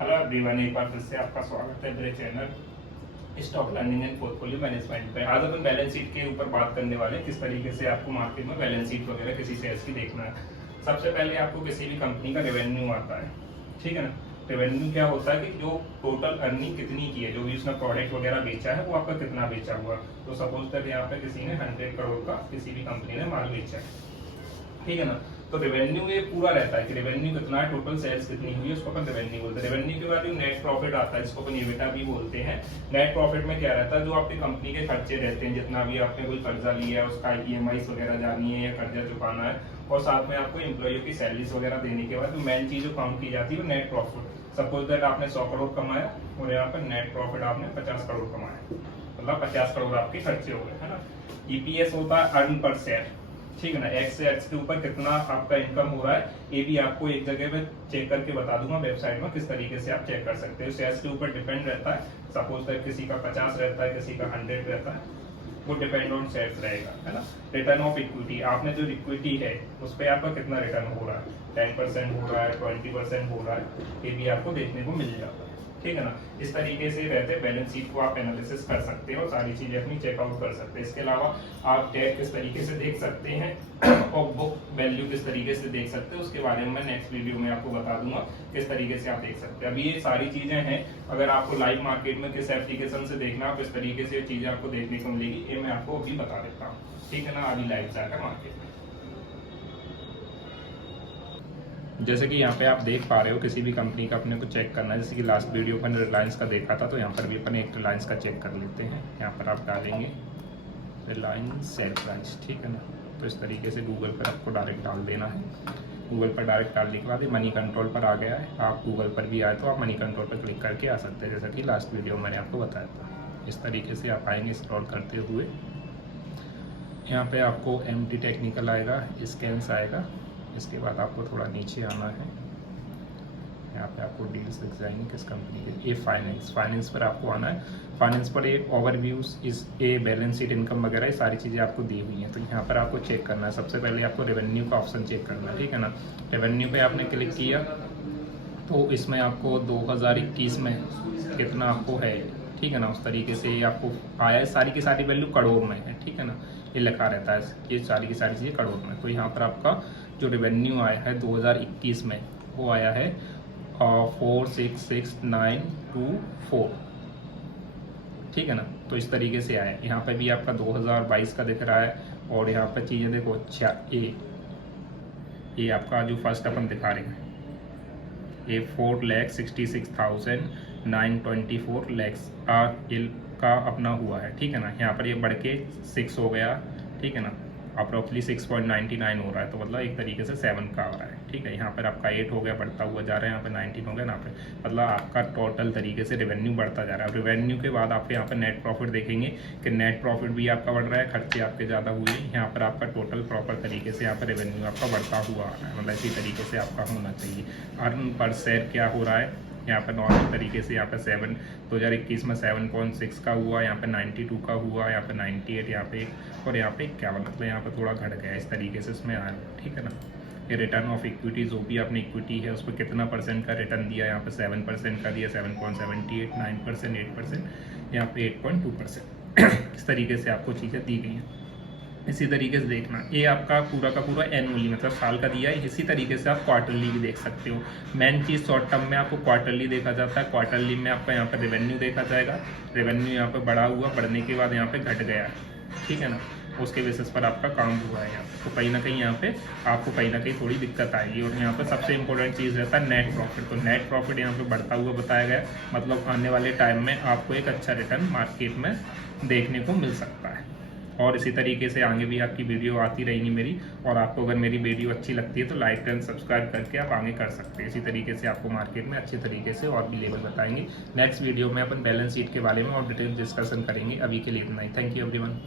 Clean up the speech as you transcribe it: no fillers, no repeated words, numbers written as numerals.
Hello everyone, एक बार फिर से आपका स्वागत है मेरे channel stock learning and portfolio management पे। आज अपन बैलेंस शीट के ऊपर बात करने वाले हैं, किस तरीके से आपको मार्केट में बैलेंस शीट वगैरह किसी शेयर्स की देखना है। सबसे पहले आपको किसी भी कंपनी का रेवेन्यू आता है, ठीक है ना। रेवेन्यू क्या होता है कि जो टोटल अर्निंग कितनी की है, जो भी उसने प्रोडक्ट वगैरह बेचा है वो आपका कितना बेचा हुआ। तो सपोज तक यहाँ पे किसी ने 100 करोड़ का किसी भी कंपनी ने माल बेचा है, ठीक है ना। तो रेवेन्यू ये पूरा रहता है कि रेवेन्यू कितना है, टोटल सेल्स कितनी हुई है, उसको अपन रेवेन्यू बोलते हैं। रेवेन्यू के बाद जो नेट प्रॉफिट आता है, जिसको अपन ईबिटा भी बोलते हैं। नेट प्रॉफिट में क्या रहता है, जो आपकी कंपनी के खर्चे रहते हैं, जितना भी आपने कोई कर्जा लिया है उसका ईएमआई वगैरह जानी है या कर्जा चुकाना है, और साथ में आपको एम्प्लॉइयों की सैलरीज वगैरह देने के बाद जो मेन चीज जो काउंट की जाती है वो नेट प्रॉफिट। सपोज दैट आपने 100 करोड़ कमाया और यहाँ पर नेट प्रॉफिट आपने 50 करोड़ कमाया, मतलब 50 करोड़ आपके खर्चे हो गए, है ना। ईपीएस होता है अर्न पर शेयर, ठीक है ना। एक्स से एक्स के ऊपर कितना आपका इनकम हो रहा है, ये भी आपको एक जगह पे चेक करके बता दूंगा वेबसाइट में, किस तरीके से आप चेक कर सकते हो। शेयर्स के ऊपर डिपेंड रहता है। सपोज दैट किसी का 50 रहता है, किसी का 100 रहता है, वो डिपेंड ऑन शेयर्स रहेगा, है ना। रिटर्न ऑफ इक्विटी, आपने जो इक्विटी है उस पर आपका कितना रिटर्न हो रहा है, 10% हो रहा है, 20% हो रहा है, ये भी आपको देखने को मिल जाता है, ठीक है ना। इस तरीके से रहते बैलेंस शीट को आप एनालिसिस कर सकते हैं और सारी चीजें अपनी चेकआउट कर सकते हैं। इसके अलावा आप डेट किस तरीके से देख सकते हैं और बुक वैल्यू किस तरीके से देख सकते हैं, उसके बारे में मैं नेक्स्ट वीडियो में आपको बता दूंगा किस तरीके से आप देख सकते हैं। अभी ये सारी चीजें हैं, अगर आपको लाइव मार्केट में किस एप्लीकेशन से देखना है, किस तरीके से चीजें आपको देखने को मिलेगी, ये मैं आपको अभी बता देता हूँ, ठीक है ना। अभी लाइव जाकर मार्केट में जैसे कि यहाँ पे आप देख पा रहे हो, किसी भी कंपनी का अपने को चेक करना है। जैसे कि लास्ट वीडियो अपन रिलायंस का देखा था, तो यहाँ पर भी अपन एक रिलायंस का चेक कर लेते हैं। यहाँ पर आप डालेंगे रिलायंस सेल प्राइस, ठीक है ना। तो इस तरीके से गूगल पर आपको डायरेक्ट डाल देना है। गूगल पर डायरेक्ट डालने के बाद ये मनी कंट्रोल पर आ गया है। आप गूगल पर भी आए तो आप मनी कंट्रोल पर क्लिक करके आ सकते हैं, जैसा कि लास्ट वीडियो में मैंने आपको बताया था। इस तरीके से आप आएंगे स्क्रॉल करते हुए। यहाँ पे आपको एमटी टेक्निकल आएगा, स्कैन्स आएगा। इसके बाद आपको थोड़ा नीचे आना है, यहाँ पे आपको डील्स दिख जाएंगे किस कंपनी के। ये फाइनेंस पर आपको आना है। फाइनेंस पर एक ओवरव्यूज, इस ए बैलेंस शीट, इनकम वगैरह ये सारी चीज़ें आपको दी हुई हैं। तो यहाँ पर आपको चेक करना है। सबसे पहले आपको रेवेन्यू का ऑप्शन चेक करना है, ठीक है ना। रेवेन्यू पे आपने क्लिक किया तो इसमें आपको 2021 में कितना आपको है, ठीक है ना, उस तरीके से आपको आया है। सारी की सारी वैल्यू करोड़ में है, ठीक है ना। ये लिखा रहता है, ये सारी की सारी चीज़ें करोड़ में। तो यहाँ पर आपका जो रेवेन्यू आया है 2021 में वो आया है 466924, ठीक है ना। तो इस तरीके से आया है। यहाँ पे भी आपका 2022 का दिख रहा है। और यहाँ पर चीज़ें देखो, अच्छा ये आपका जो फर्स्ट अपन दिखा रहे हैं, ये 4,66,924 लैक्स का अपना हुआ है, ठीक है ना। यहाँ पर ये बढ़ के 6 हो गया, ठीक है ना। अप्रोक्सली 6.99 हो रहा है, तो मतलब एक तरीके से 7 का हो रहा है, ठीक है। यहाँ पर आपका 8 हो गया, बढ़ता हुआ जा रहा है। यहाँ पे 19 हो गया, यहाँ पे मतलब आपका टोटल तरीके से रेवेन्यू बढ़ता जा रहा है। रेवेन्यू के बाद आप यहाँ पर नेट प्रॉफिट देखेंगे कि नेट प्रॉफिट भी आपका बढ़ रहा है, खर्चे आपके ज़्यादा हुए। यहाँ पर आपका टोटल प्रॉपर तरीके से यहाँ पर रेवेन्यू आपका बढ़ता हुआ आ रहा है, मतलब इसी तरीके से आपका होना चाहिए। अर्न पर शेयर क्या हो रहा है, यहाँ पर नॉर्मल तरीके से यहाँ पे 2021 में 7.6 का हुआ, यहाँ पे 92 का हुआ, यहाँ पे 98, यहाँ पे और यहाँ पे 51, मतलब यहाँ पे थोड़ा घट गया, इस तरीके से इसमें आया, ठीक है ना। ये रिटर्न ऑफ इक्विटी, जो भी आपने इक्विटी है उस पर कितना परसेंट का रिटर्न दिया, यहाँ पे 7% का दिया, 7.78, 9%, 8%, यहाँ पे 8.2%। इस तरीके से आपको चीज़ें दी गई हैं। इसी तरीके से देखना, ये आपका पूरा का पूरा एनुअली मतलब साल का दिया है। इसी तरीके से आप क्वार्टरली भी देख सकते हो। मेन चीज़ शॉर्ट टर्म में आपको क्वार्टरली देखा जाता है। क्वार्टरली में आपका यहाँ पर रेवेन्यू देखा जाएगा। रेवेन्यू यहाँ पर बढ़ा हुआ, बढ़ने के बाद यहाँ पे घट गया है, ठीक है ना। उसके बेसिस पर आपका काम हुआ है। तो कहीं ना कहीं यहाँ पे आपको कहीं ना कहीं थोड़ी दिक्कत आएगी। और यहाँ पर सबसे इंपॉर्टेंट चीज़ रहता है नेट प्रॉफिट। तो नेट प्रॉफिट यहाँ पे बढ़ता हुआ बताया गया, मतलब आने वाले टाइम में आपको एक अच्छा रिटर्न मार्केट में देखने को मिल सकता है। और इसी तरीके से आगे भी आपकी वीडियो आती रहेंगी मेरी। और आपको अगर मेरी वीडियो अच्छी लगती है तो लाइक एंड सब्सक्राइब करके आप आगे कर सकते हैं। इसी तरीके से आपको मार्केट में अच्छे तरीके से और भी लेवल बताएंगे। नेक्स्ट वीडियो में अपन बैलेंस शीट के बारे में और डिटेल डिस्कशन करेंगे। अभी के लिए इतना ही। Thank you everyone.